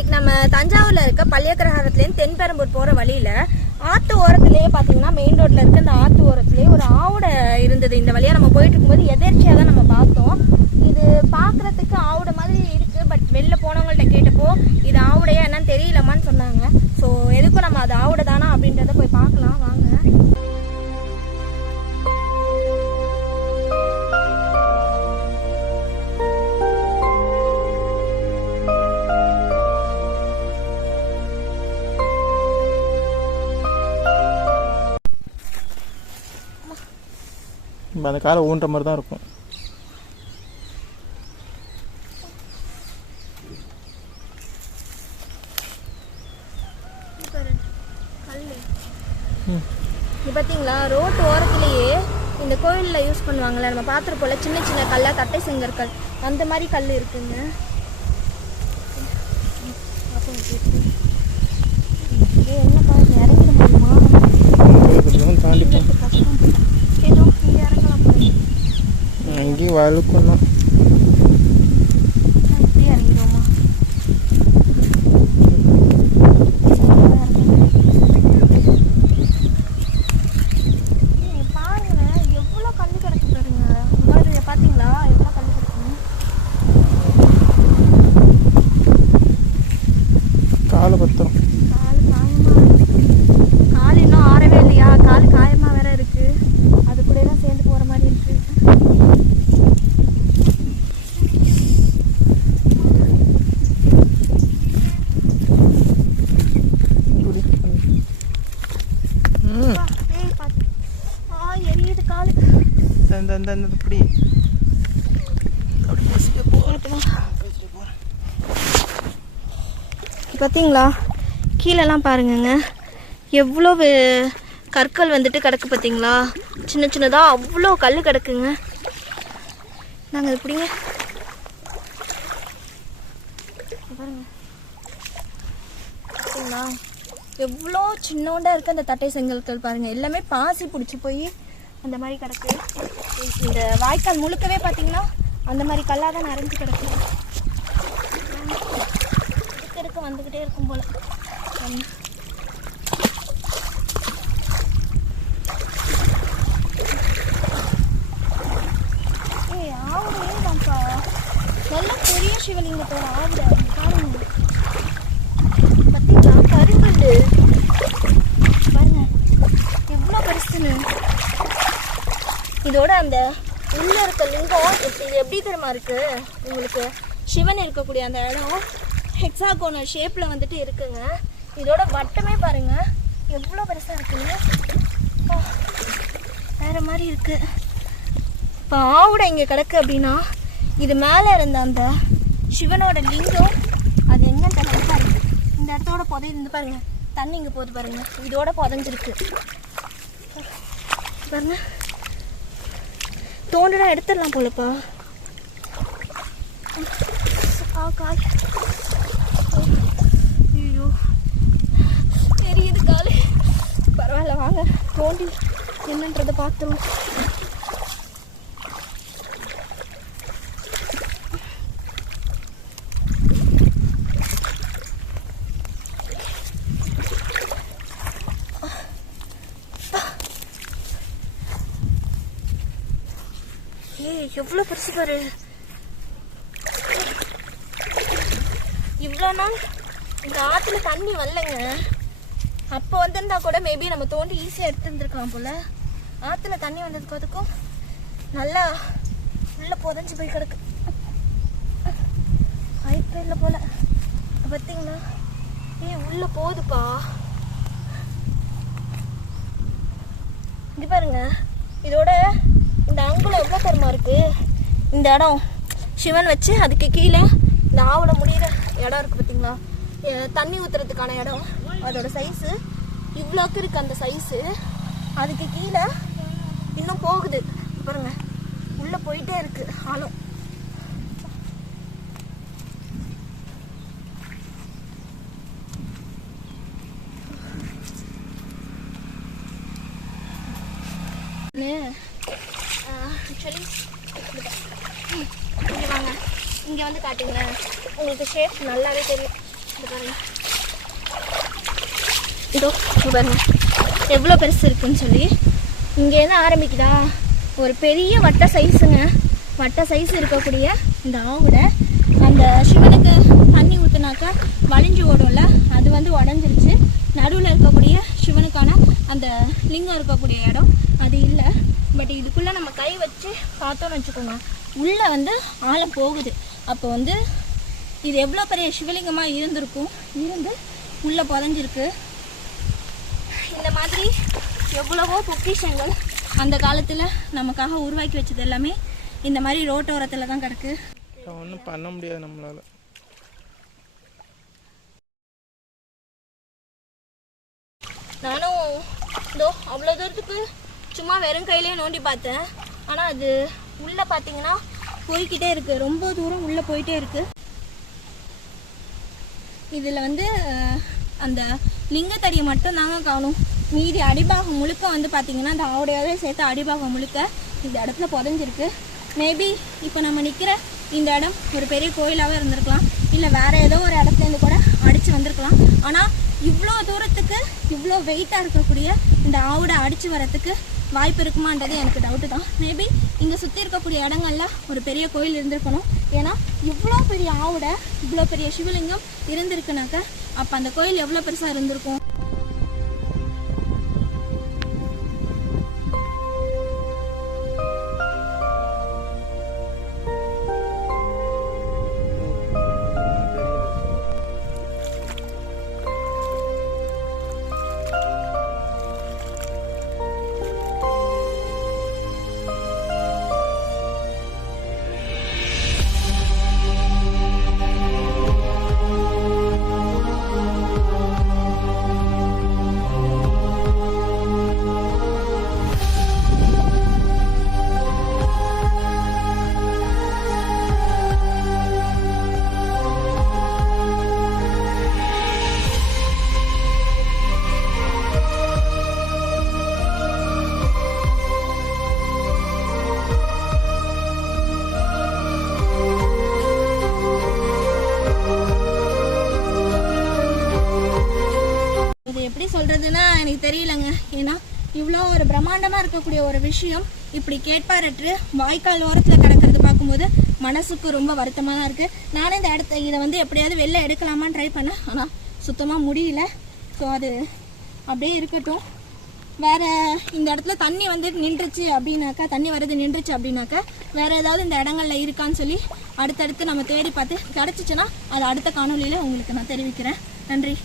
இன்னைக்கு நம்ம தஞ்சாவூர்ல இருக்க பள்ளியக்கிரகாரத்துலேருந்து தென்பெரம்பூர் போற வழியில ஆத்து ஓரத்திலேயே பாத்தீங்கன்னா மெயின் ரோட்ல இருக்க அந்த ஆத்து ஓரத்திலேயே ஒரு ஆவுடை இருந்தது. இந்த வழியா நம்ம போயிட்டு இருக்கும்போது எதேர்ச்சியாக தான் நம்ம பார்த்தோம். இது பார்க்குறதுக்கு ஆவுடை மாதிரி இருக்கு. பட் வெளில போனவங்கள்ட்ட கேட்டப்போ இது ஆவுடையா என்னன்னு தெரியலமான்னு சொன்னாங்க. ஸோ எதுக்கும் நம்ம அது ஆவுடை தானா அப்படின்றத போய் பார்க்கலாம். வாங்க. நம்ம அந்த காலை ஊன்ற மாதிரி தான் இருக்கும். இது பார்த்தீங்களா ரோட்டு ஓரத்துலேயே இந்த கோயிலில் யூஸ் பண்ணுவாங்கல்ல நம்ம பார்த்துருப்போம்ல சின்ன சின்ன கல்லா தட்டை செங்கற்கள். அந்த மாதிரி கல் இருக்குங்க ஏய், என்னப்பா இது இறங்கிட முடியுமா கொஞ்சம் தாண்டி போ இது கஷ்டம் ஏதோ இங்கே இறங்கலாம் போய் அங்கேயும் வழுக்கணும் இப்படி இறங்கிடுவோமா ஏய், பாருங்களேன் எவ்வளோ கல் கிடக்கு பாருங்க இந்த மாதிரி இதை பார்த்தீங்களா எவ்வளோ கல் கிடக்குன்னு காலை பத்திரம் கால் காயமா இருக்கு. கால் இன்னும் ஆறவே இல்லையா கால் காயமா வேற இருக்கு அது கூட தான் சேர்ந்து போற மாதிரி இருக்கு ம் அப்பா, ஏய் பாத்து ஆ எரியுது கால் இந்த இந்த இப்படி அப்படி பசிக்க போ பார்த்தீங்களா கீழெல்லாம் பாருங்கங்க. எவ்வளோ கற்கள் வந்துட்டு கிடக்கு பார்த்தீங்களா சின்ன சின்னதாக அவ்வளோ கல் கிடக்குங்க. நாங்கள் அது பிடிங்க. இங்க பாருங்க. எவ்வளோ சின்னோண்டா இருக்கு அந்த தட்டை செங்கல்கள் பாருங்க. எல்லாமே பாசி பிடிச்சி போய் அந்த மாதிரி கிடக்கு. இந்த வாய்க்கால் முழுக்கவே பார்த்தீங்கன்னா அந்த மாதிரி கல்லாக தான் நிறைஞ்சு கிடக்கு. இருக்க இருக்க வந்துக்கிட்டே இருக்கும் போல ம். ஏய் ஆவுடையே தான்ப்பா நல்ல பெரிய சிவலிங்கத்தோட ஆவுடை அங்க பாருங்க பார்த்தீங்களா கருங்கல்லு பாருங்க எவ்வளோ பெருசுன்னு இதோட அந்த உள்ள இருக்க லிங்கம் இது எப்படி தெரியுமா இருக்கு? உங்களுக்கு சிவன் இருக்கக்கூடிய அந்த இடம் ஹெக்ஸாகோனல் ஷேப்ல வந்துட்டு இருக்குங்க. இதோட வட்டமே பாருங்க. எவ்வளோ பெருசா இருக்குங்க? வேற மாதிரி இருக்கு. இப்போ ஆவுடை இங்கே கிடக்கு அப்படின்னா இது மேலே இருந்த அந்த சிவனோட லிங்கம் அது என்ன தெரியல பாருங்க. இந்த இடத்தோட புதை இருந்து பாருங்க. தண்ணி இங்கே போகுது பாருங்க. இதோட புதஞ்சிருக்கு. பாருங்க. தோண்டுனா எடுத்துடலாம் போலப்பா. ஆ ஐயோ. தெரியுது கால் பரவாயில்ல வாங்க. தோண்டி என்னன்றதை பார்த்துருவோம் எவ்வளோ பெருசு பாரு. இவ்வளோ நாள் இந்த ஆற்றுல தண்ணி வரலைங்க. அப்போ வந்திருந்தா கூட மேபி நம்ம தோண்டி ஈஸியாக எடுத்துருந்துருக்கலாம் போல. ஆற்றுல தண்ணி வந்ததுக்கு அதுக்கும் நல்லா உள்ளே புதஞ்சு போய் கிடக்கு. வாய்ப்பே இல்லை போல. பார்த்தீங்களா ஏய் உள்ள போகுதுப்பா. இது பாருங்க. இதோட இந்த அங்குலம் எவ்வளோ தரமா இருக்குது இந்த இடம். சிவன் வச்சு அதுக்கு கீழே இந்த ஆவலை முடிகிற இடம் இருக்குது பார்த்தீங்களா தண்ணி ஊற்றுறதுக்கான இடம். அதோட சைஸு இவ்வளோக்கு இருக்குது அந்த சைஸு அதுக்கு கீழே இன்னும் போகுது. பாருங்கள் பாருங்க. உள்ள போயிட்டே இருக்கு Yeah. ஆக்சுவலி இங்கே வாங்க. இங்கே வந்து காட்டுங்க. உங்களுக்கு ஷேப் நல்லாவே தெரியும். பாருங்க. இதோ பாருங்க. எவ்வளோ பெருசு இருக்குன்னு சொல்லி. இங்கேருந்து ஆரம்பிக்குதா? ஒரு பெரிய வட்ட சைஸுங்க வட்ட சைஸ் இருக்கக்கூடிய இந்த ஆவுடை அந்த சிவனுக்கு தண்ணி ஊற்றுனாக்கா வளைஞ்சு ஓடும்ல. அது வந்து உடஞ்சிருச்சு. நடுவில் இருக்கக்கூடிய அந்த லிங்கம் இருக்கக்கூடிய இடம் அது இல்லை. பட் இதுக்குள்ளே நம்ம கை வச்சு பார்த்தோன்னு வச்சுக்கோங்க. உள்ளே வந்து ஆழம் போகுது. அப்போ வந்து இது எவ்வளோ பெரிய சிவலிங்கமாக இருந்திருக்கும்? இருந்து உள்ளே புதஞ்சிருக்கு. இந்த மாதிரி எவ்வளவோ பொக்கிஷங்கள் அந்த காலத்தில் நமக்காக உருவாக்கி வச்சது எல்லாமே இந்த மாதிரி ரோட்டோரத்தில் தான் கிடக்கு. ஒன்றும் பண்ண முடியாது நம்மளால. நானும் இதோ அவ்வளோ தூரத்துக்கு சும்மா வெறும் கையிலே நோண்டி பார்த்தேன். ஆனால் அது உள்ளே பார்த்தீங்கன்னா போய்க்கிட்டே இருக்குது ரொம்ப தூரம் உள்ளே போயிட்டே இருக்குது இதில் வந்து அந்த லிங்கத்தடியை மட்டும் தாங்க காணும். மீதி அடிபாகம் முழுக்க வந்து பார்த்திங்கன்னா அந்த ஆவுடையாவே சேர்த்து அடிபாகம் முழுக்க இந்த இடத்துல புதஞ்சிருக்கு. மேபி இப்போ நம்ம நிற்கிற இந்த இடம் ஒரு பெரிய கோயிலாகவே இருந்திருக்கலாம். இல்லை வேற ஏதோ ஒரு இடத்துலேருந்து கூட அடித்து வந்திருக்கலாம். ஆனால் இவ்வளோ தூரத்துக்கு இவ்வளோ வெயிட்டாக இருக்கக்கூடிய இந்த ஆவுடை அடித்து வரத்துக்கு வாய்ப்பு இருக்குமான்றது எனக்கு டவுட்டு தான். மேபி இங்கே சுற்றி இருக்கக்கூடிய இடங்கள்ல ஒரு பெரிய கோயில் இருந்திருக்கணும். ஏன்னா இவ்வளோ பெரிய ஆவுடை இவ்வளோ பெரிய சிவலிங்கம் இருந்திருக்குனாக்க அப்போ அந்த கோயில் எவ்வளோ பெருசாக இருந்திருக்கும்? எப்படி சொல்றதுன்னா எனக்கு தெரியலங்க. ஏன்னா இவ்வளோ ஒரு பிரம்மாண்டமாக இருக்கக்கூடிய ஒரு விஷயம் இப்படி கேட்பாரற்று வாய்க்கால் ஓரத்தில் கிடக்கிறது பார்க்கும்போது மனசுக்கு ரொம்ப வருத்தமாக தான் இருக்குது நானும் இந்த இடத்த இதை வந்து எப்படியாவது வெளில எடுக்கலாமான்னு ட்ரை பண்ணேன். ஆனால் சுத்தமாக முடியல. ஸோ அது அப்படியே இருக்கட்டும். வேற இந்த இடத்துல தண்ணி வந்து நின்றுச்சு அப்படின்னாக்கா தண்ணி வர்றது நின்றுச்சு அப்படின்னாக்கா வேறு ஏதாவது இந்த இடங்கள்ல இருக்கான்னு சொல்லி அடுத்தடுத்து நம்ம தேடி பார்த்து கிடச்சிச்சின்னா அது அடுத்த காணொலியில் உங்களுக்கு நான் தெரிவிக்கிறேன். நன்றி.